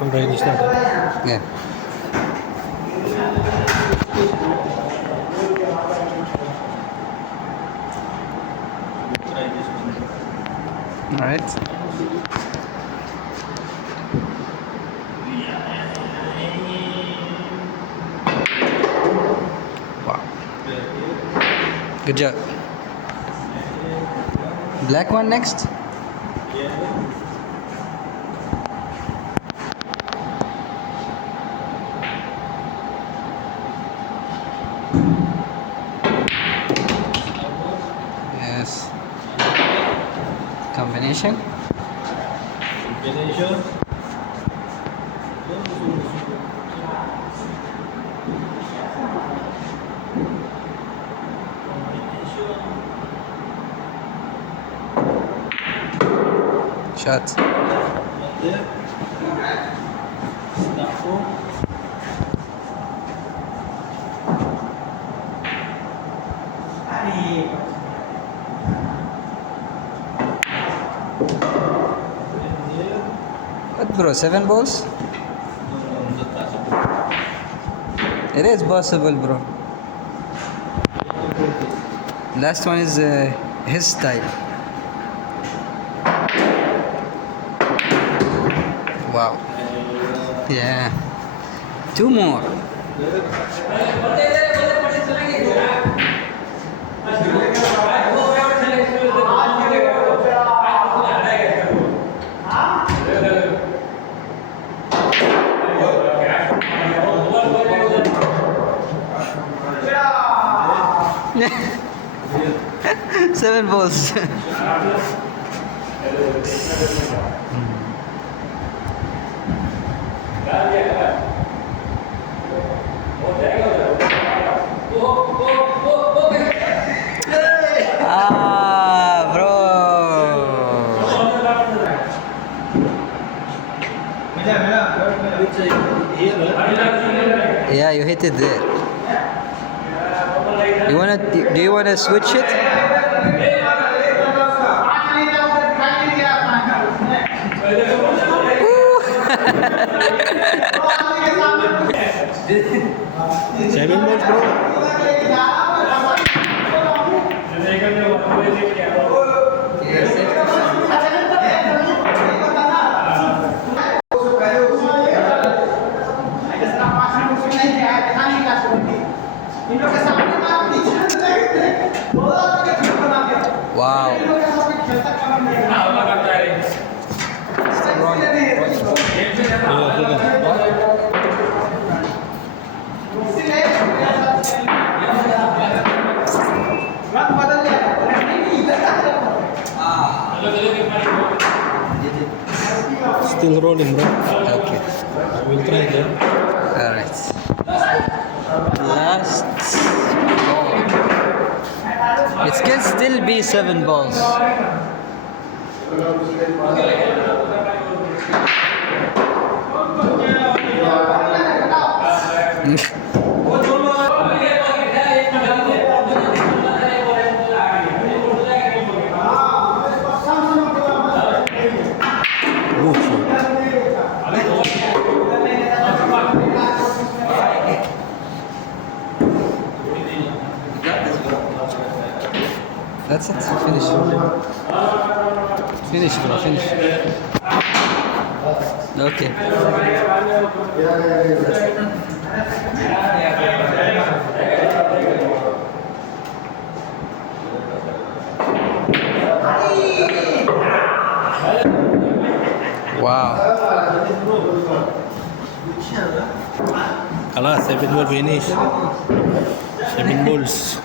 Already started. Yeah. All right. Wow. Good job. Black one next. Yes. Combination. Shot. What, bro? 7 balls? It is possible, bro. Last one is his style. Wow. Yeah. 2 more. Seven balls. Ah, bro. Yeah, you hit it there. Do you wanna switch it? Seven balls, bro. Wow. Still rolling, bro. Okay. I will try again. All right. Last ball. It can still be 7 balls. Good shot. That's it. Finish. Finish, bro. Finish. Okay. Wow. Kalah, 7 ball finish. 7 balls.